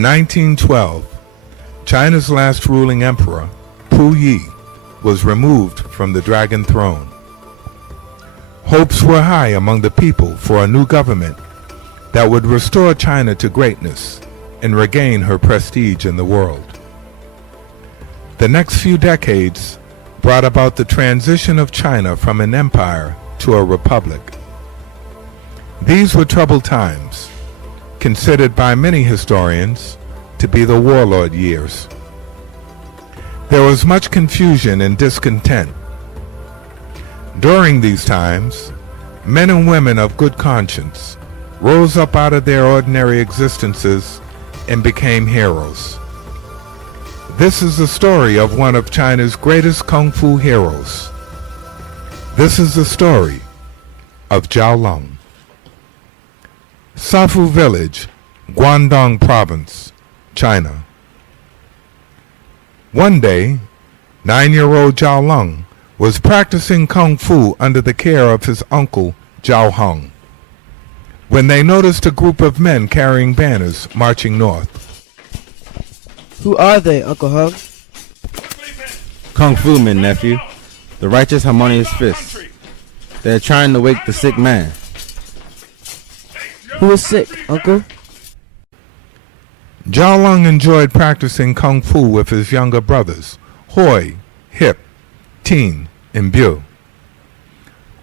In 1912, China's last ruling emperor, Pu Yi, was removed from the dragon throne. Hopes were high among the people for a new government that would restore China to greatness and regain her prestige in the world. The next few decades brought about the transition of China from an empire to a republic. These were troubled times, considered by many historians to be the warlord years. There was much confusion and discontent. During these times, men and women of good conscience rose up out of their ordinary existences and became heroes. This is the story of one of China's greatest kung fu heroes. This is the story of Zhao Lung. Safu Village, Guangdong Province, China. One day, 9-year-old Zhao Lung was practicing kung fu under the care of his uncle Zhao Hung, when they noticed a group of men carrying banners marching north. Who are they, Uncle Hung? Kung Fu men, nephew. The righteous harmonious fists. They are trying to wake the sick man. Who is sick, Uncle? Zhao Lung enjoyed practicing kung fu with his younger brothers, Hoi, Hip, Tin, and Bu.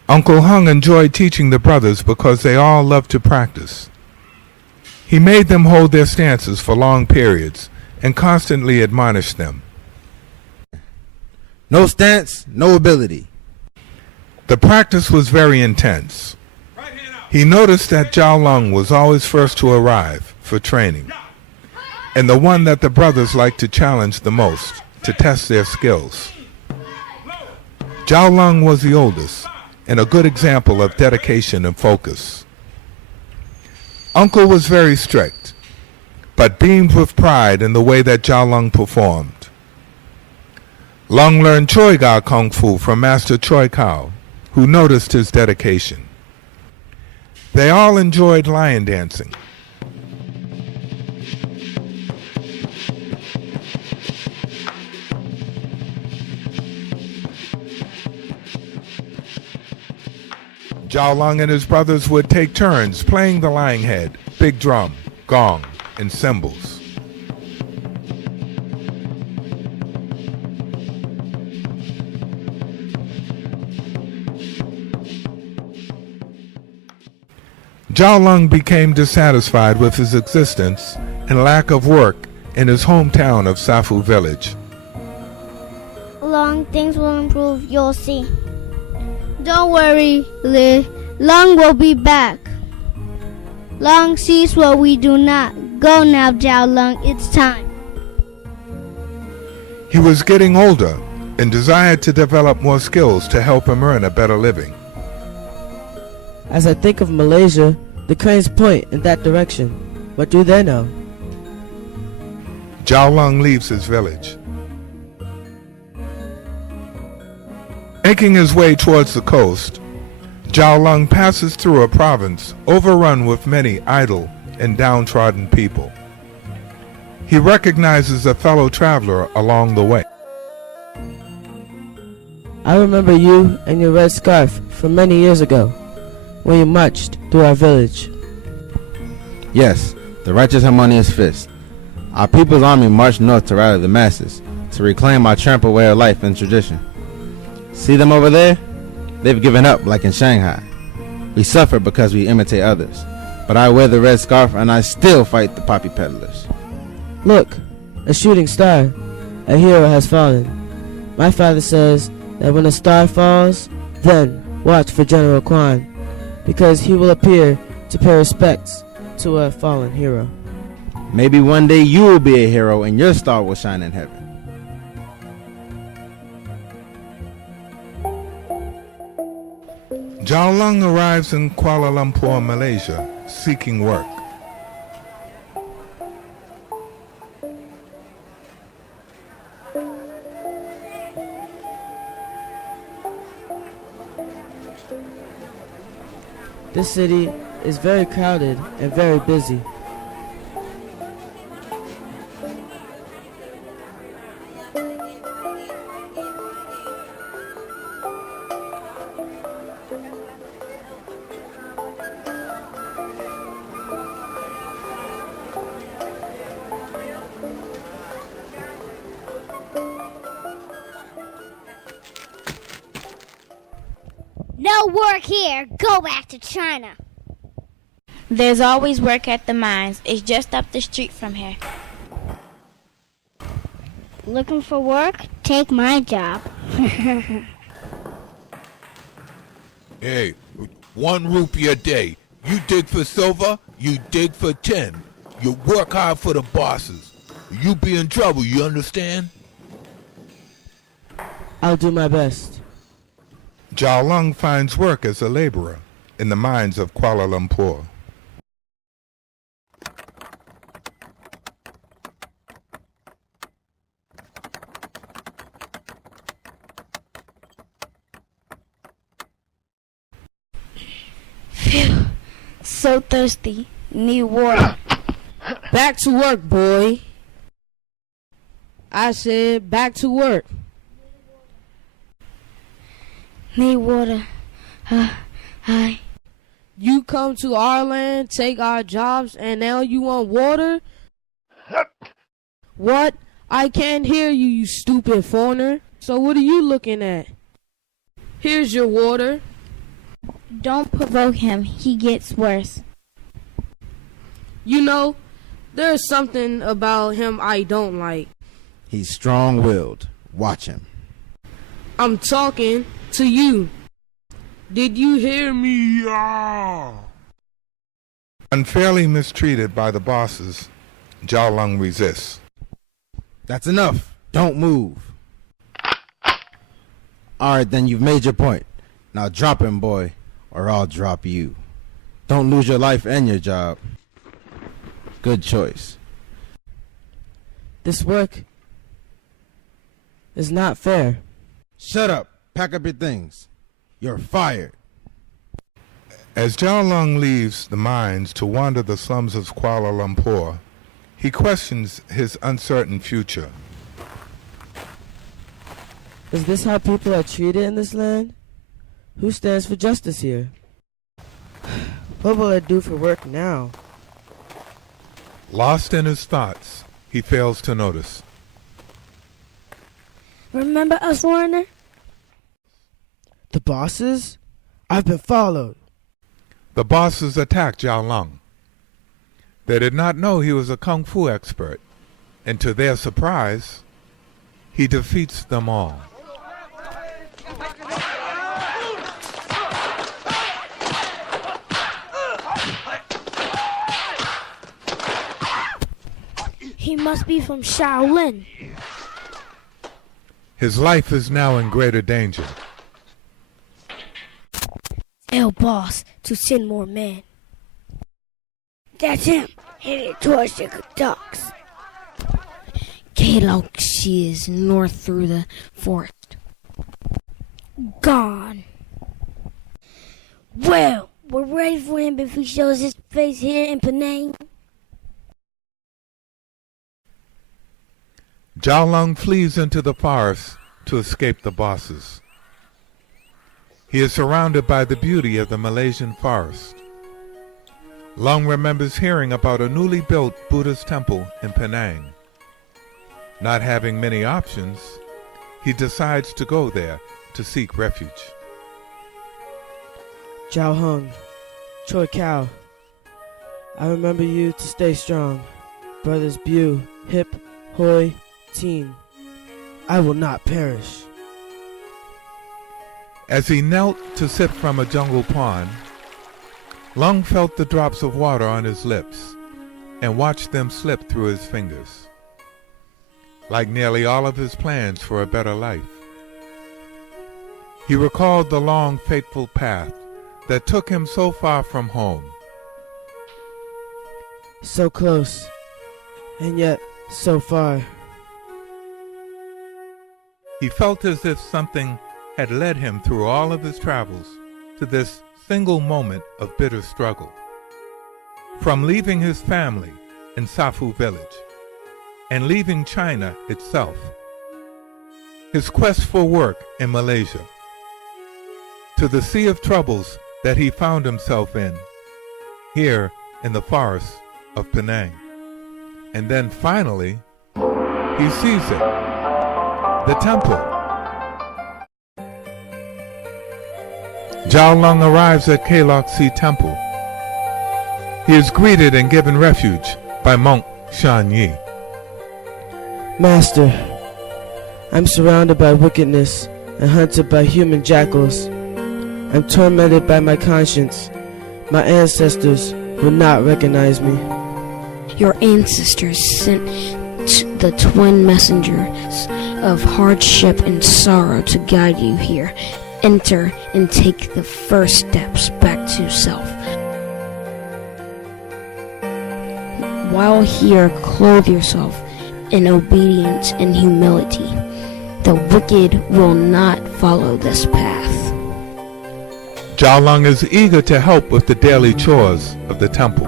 Uncle Hung enjoyed teaching the brothers because they all loved to practice. He made them hold their stances for long periods and constantly admonished them. No stance, no ability. The practice was very intense. He noticed that Zhao Lung was always first to arrive for training, and the one that the brothers liked to challenge the most to test their skills. Zhao Lung was the oldest and a good example of dedication and focus. Uncle was very strict, but beamed with pride in the way that Zhao Lung performed. Lung learned Choi Ga Kung Fu from Master Choi Kao, who noticed his dedication. They all enjoyed lion dancing. Zhao Lung and his brothers would take turns playing the lion head, big drum, gong, and cymbals. Zhao Lung became dissatisfied with his existence and lack of work in his hometown of Safu Village. Lung, things will improve, you'll see. Don't worry, Li. Lung will be back. Lung sees what we do not. Go now, Zhao Lung, it's time. He was getting older and desired to develop more skills to help him earn a better living. As I think of Malaysia, the cranes point in that direction. What do they know? Zhao Lung leaves his village. Making his way towards the coast, Zhao Lung passes through a province overrun with many idle and downtrodden people. He recognizes a fellow traveler along the way. I remember you and your red scarf from many years ago, when you marched through our village. Yes, the righteous harmonious fist. Our people's army marched north to rally the masses, to reclaim our trampled way of life and tradition. See them over there? They've given up like in Shanghai. We suffer because we imitate others, but I wear the red scarf and I still fight the poppy peddlers. Look, a shooting star. A hero has fallen. My father says that when a star falls, then watch for General Quan, because he will appear to pay respects to a fallen hero. Maybe one day you will be a hero and your star will shine in heaven. Zhao Lung arrives in Kuala Lumpur, Malaysia, seeking work. This city is very crowded and very busy. No work here. Go back to China. There's always work at the mines. It's just up the street from here. Looking for work? Take my job. Hey, 1 rupee a day. You dig for silver, you dig for 10. You work hard for the bosses. You be in trouble, you understand? I'll do my best. Zhao Lung finds work as a laborer in the mines of Kuala Lumpur. Phew. So thirsty. Need water. Back to work, boy. I said back to work. Need water. Hi. You come to our land, take our jobs, and now you want water? What? I can't hear you, you stupid foreigner. So what are you looking at? Here's your water. Don't provoke him. He gets worse. You know, there's something about him I don't like. He's strong-willed. Watch him. I'm talking to you. Did you hear me? Unfairly mistreated by the bosses, Zhao Lung resists. That's enough. Don't move. Alright, then you've made your point. Now drop him, boy, or I'll drop you. Don't lose your life and your job. Good choice. This work is not fair. Shut up. Pack up your things. You're fired. As Zhao Lung leaves the mines to wander the slums of Kuala Lumpur, he questions his uncertain future. Is this how people are treated in this land? Who stands for justice here? What will I do for work now? Lost in his thoughts, he fails to notice. Remember us, foreigner? The bosses? I've been followed. The bosses attack Zhao Lung. They did not know he was a kung fu expert, and to their surprise, he defeats them all. He must be from Shaolin. His life is now in greater danger. Tell boss to send more men. That's him, headed towards the docks. She is north through the forest. Gone. Well, we're ready for him if he shows his face here in Penang. Zhao Lung flees into the forest to escape the bosses. He is surrounded by the beauty of the Malaysian forest. Lung remembers hearing about a newly built Buddhist temple in Penang. Not having many options, he decides to go there to seek refuge. Zhao Hung, Choy Cow. I remember you to stay strong. Brothers Bu, Hip, Hoi, Teen. I will not perish. As he knelt to sip from a jungle pond, Lung felt the drops of water on his lips and watched them slip through his fingers. Like nearly all of his plans for a better life, he recalled the long, fateful path that took him so far from home. So close, and yet so far. He felt as if something had led him through all of his travels to this single moment of bitter struggle. From leaving his family in Safu village and leaving China itself his quest for work in Malaysia, to the sea of troubles that he found himself in, here in the forest of Penang. And then finally, he sees it, the temple. Zhao Lung arrives at Kaloksi Temple. He is greeted and given refuge by monk Shan Yi. Master, I'm surrounded by wickedness and hunted by human jackals. I'm tormented by my conscience. My ancestors will not recognize me. Your ancestors sent the twin messengers of hardship and sorrow to guide you here. Enter and take the first steps back to self. While here, clothe yourself in obedience and humility. The wicked will not follow this path. Zhao Lung is eager to help with the daily chores of the temple.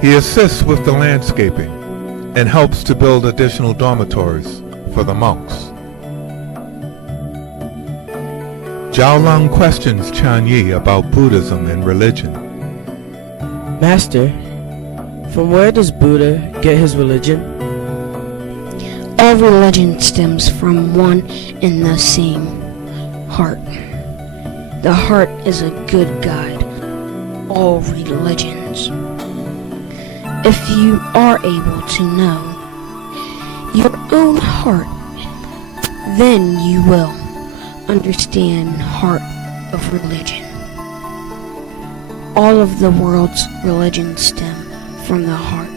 He assists with the landscaping and helps to build additional dormitories for the monks. Zhao Lung questions Chan Yi about Buddhism and religion. Master, from where does Buddha get his religion? All religion stems from one and the same heart. The heart is a good guide. All religions. If you are able to know your own heart, then you will understand heart of religion. All of the world's religions stem from the heart.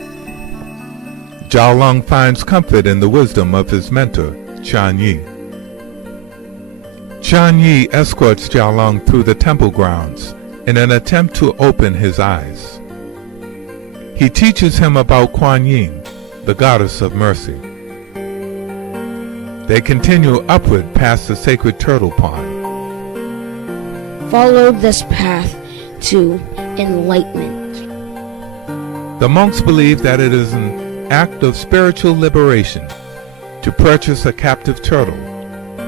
Zhao Lung finds comfort in the wisdom of his mentor, Chan Yi. Chan Yi escorts Zhao Lung through the temple grounds in an attempt to open his eyes. He teaches him about Kuan Yin, the goddess of mercy. They continue upward past the sacred turtle pond. Follow this path to enlightenment. The monks believe that it is an act of spiritual liberation to purchase a captive turtle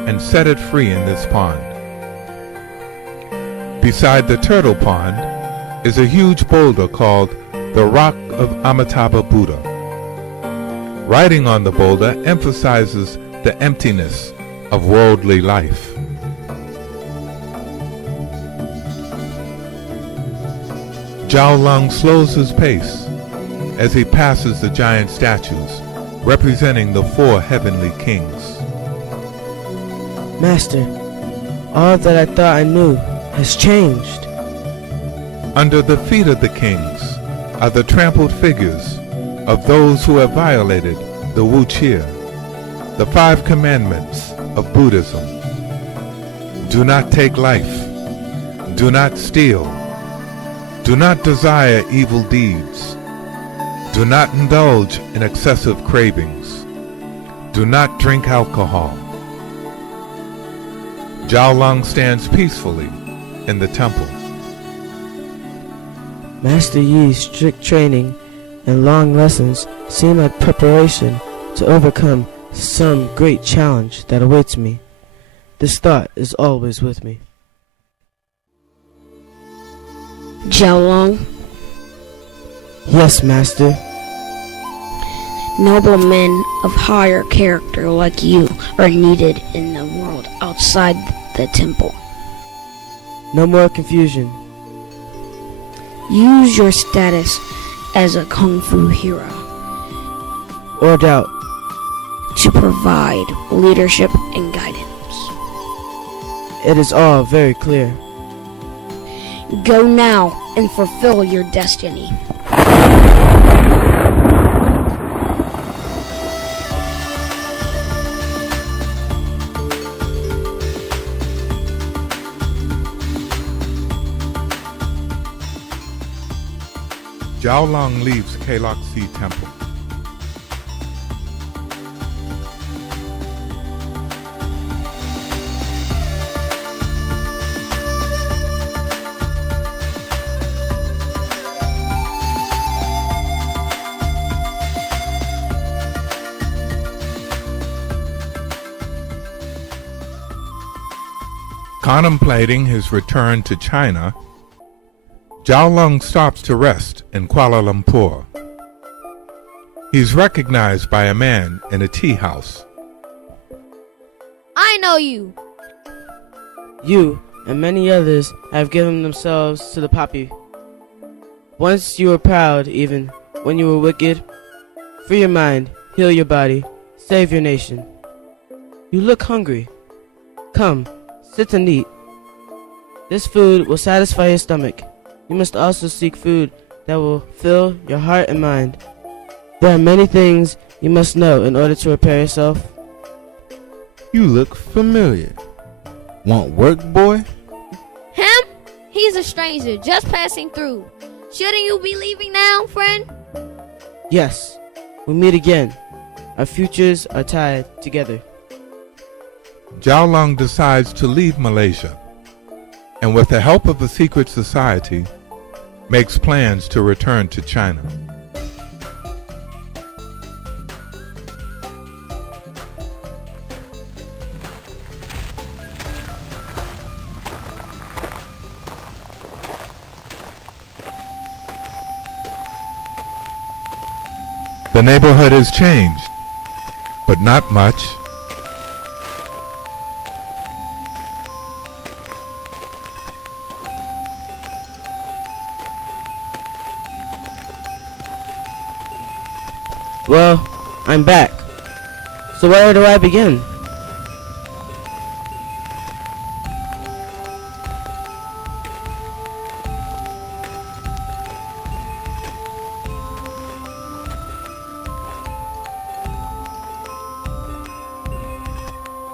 and set it free in this pond. Beside the turtle pond is a huge boulder called the Rock of Amitabha Buddha. Writing on the boulder emphasizes the emptiness of worldly life. Zhao Lung slows his pace as he passes the giant statues representing the four heavenly kings. Master, all that I thought I knew has changed. Under the feet of the kings are the trampled figures of those who have violated the Wu Qie, the 5 commandments of Buddhism. Do not take life. Do not steal. Do not desire evil deeds. Do not indulge in excessive cravings. Do not drink alcohol. Zhao Lung stands peacefully in the temple. Master Yi's strict training and long lessons seem like preparation to overcome some great challenge that awaits me. This thought is always with me. Zhao Lung, Yes, Master. noble men of higher character like you are needed in the world outside the temple. No more confusion. Use your status as a kung fu hero Or doubt. to provide leadership and guidance. It is all very clear. Go now and fulfill your destiny. Zhao Lung leaves Kaloksi Temple. Contemplating his return to China, Zhao Lung stops to rest in Kuala Lumpur. He's recognized by a man in a tea house. I know you. You and many others have given themselves to the poppy. Once you were proud, even when you were wicked. Free your mind, heal your body, save your nation. You look hungry. Come, sit and eat. This food will satisfy your stomach. You must also seek food that will fill your heart and mind. There are many things you must know in order to repair yourself. You look familiar. Want work, boy? Him? He's a stranger, just passing through. Shouldn't you be leaving now, friend? Yes, we meet again. Our futures are tied together. Zhao Lung decides to leave Malaysia, and with the help of a secret society, makes plans to return to China. The neighborhood has changed, but not much. Well, I'm back. So where do I begin?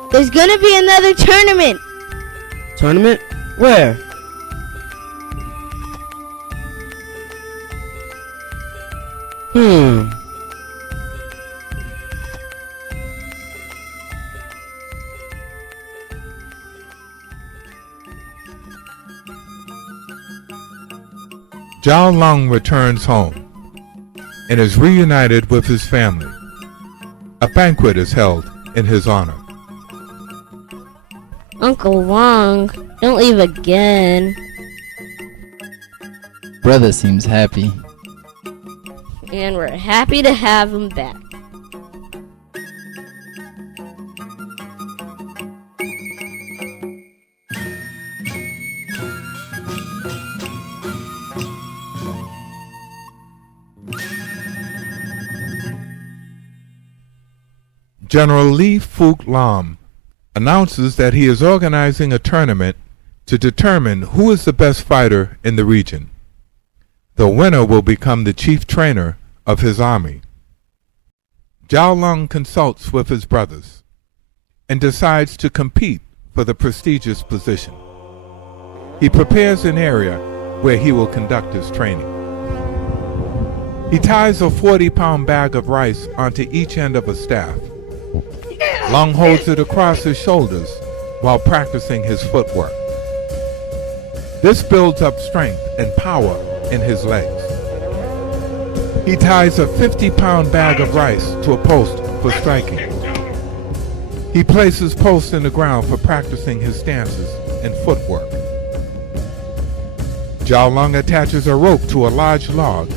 There's gonna be another tournament. Tournament? Where? Zhao Lung returns home and is reunited with his family. A banquet is held in his honor. Uncle Wong, don't leave again. Brother seems happy. And we're happy to have him back. General Li Fuk Lam announces that he is organizing a tournament to determine who is the best fighter in the region. The winner will become the chief trainer of his army. Zhao Lung consults with his brothers and decides to compete for the prestigious position. He prepares an area where he will conduct his training. He ties a 40-pound bag of rice onto each end of a staff. Lung holds it across his shoulders while practicing his footwork. This builds up strength and power in his legs. He ties a 50-pound bag of rice to a post for striking. He places posts in the ground for practicing his stances and footwork. Zhao Lung attaches a rope to a large log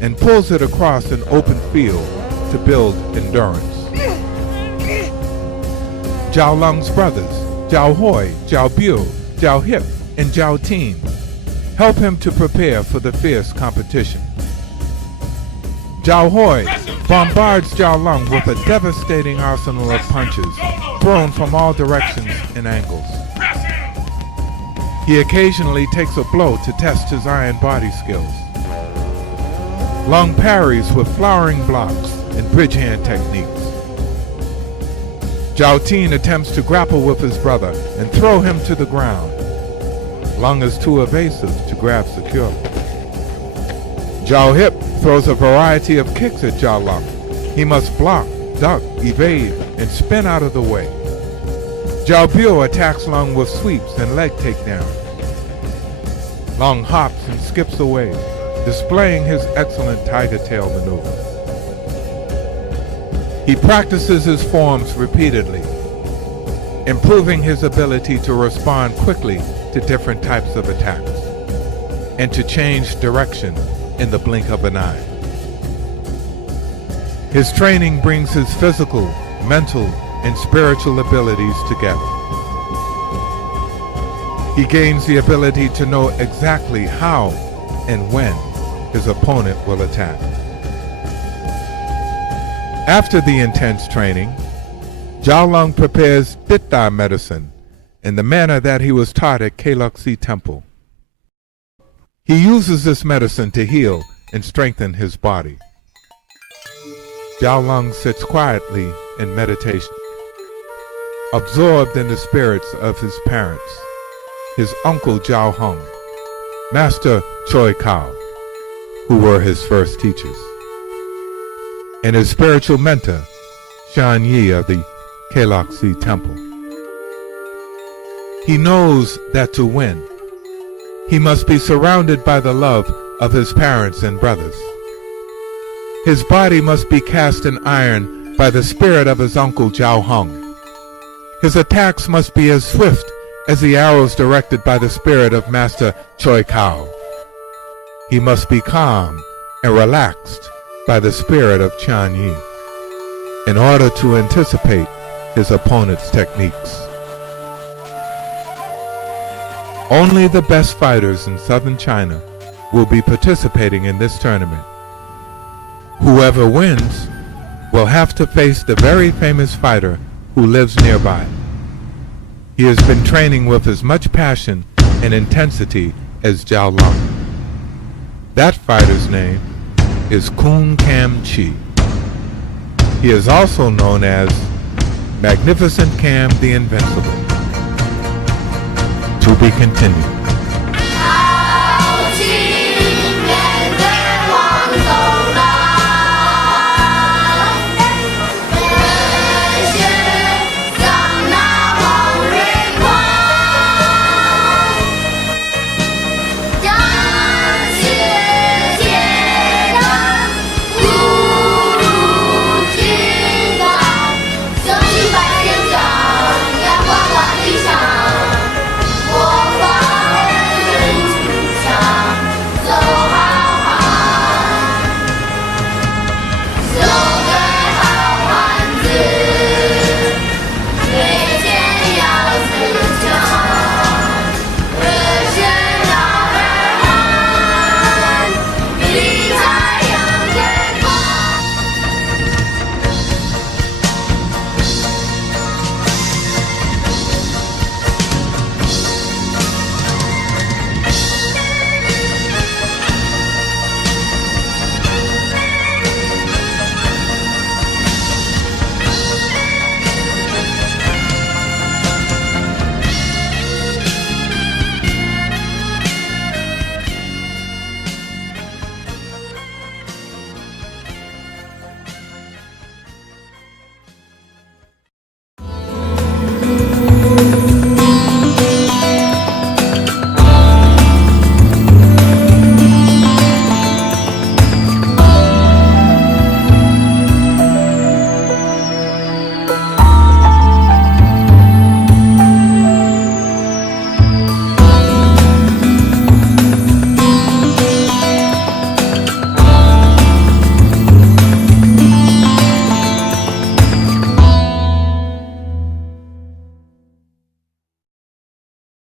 and pulls it across an open field to build endurance. Zhao Lung's brothers, Zhao Hoi, Zhao Biu, Zhao Hip, and Zhao Tin help him to prepare for the fierce competition. Zhao Hoi bombards Zhao Lung with a devastating arsenal of punches thrown from all directions and angles. He occasionally takes a blow to test his iron body skills. Lung parries with flowering blocks and bridge hand techniques. Zhao Tin attempts to grapple with his brother and throw him to the ground. Lung is too evasive to grab securely. Zhao Hip throws a variety of kicks at Zhao Lung. He must block, duck, evade, and spin out of the way. Zhao Biu attacks Lung with sweeps and leg takedowns. Lung hops and skips away, displaying his excellent tiger tail maneuver. He practices his forms repeatedly. improving his ability to respond quickly to different types of attacks and to change direction in the blink of an eye. His training brings his physical, mental, and spiritual abilities together. He gains the ability to know exactly how and when his opponent will attack. After the intense training, Jiao Lung prepares Ditta medicine in the manner that he was taught at Kailaksi Temple. He uses this medicine to heal and strengthen his body. Jiao Lung sits quietly in meditation, absorbed in the spirits of his parents, his uncle Jiao Hung, Master Choi Kao, who were his first teachers, and his spiritual mentor, Shan Yi of the Kailaksi Temple. He knows that to win, he must be surrounded by the love of his parents and brothers. His body must be cast in iron by the spirit of his uncle Jiao Hung. His attacks must be as swift as the arrows directed by the spirit of Master Choi Kao. He must be calm and relaxed by the spirit of Chan Yi in order to anticipate his opponent's techniques. Only the best fighters in southern China will be participating in this tournament. Whoever wins will have to face the very famous fighter who lives nearby. He has been training with as much passion and intensity as Jiao Lung. That fighter's name is Kun Kam Chi. He is also known as Magnificent Cam the Invincible. To be continued.